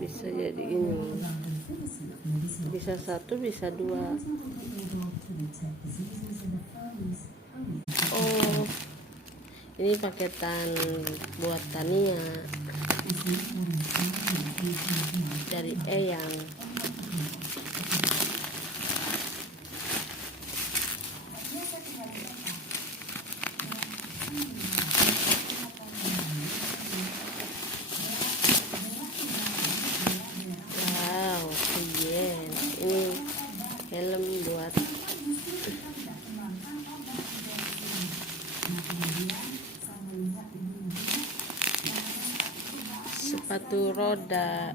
Bisa jadi ini, bisa satu, bisa dua. Oh, ini paketan buat Tania dari Eyang. Wow, yes. Ini helm buat sepatu roda.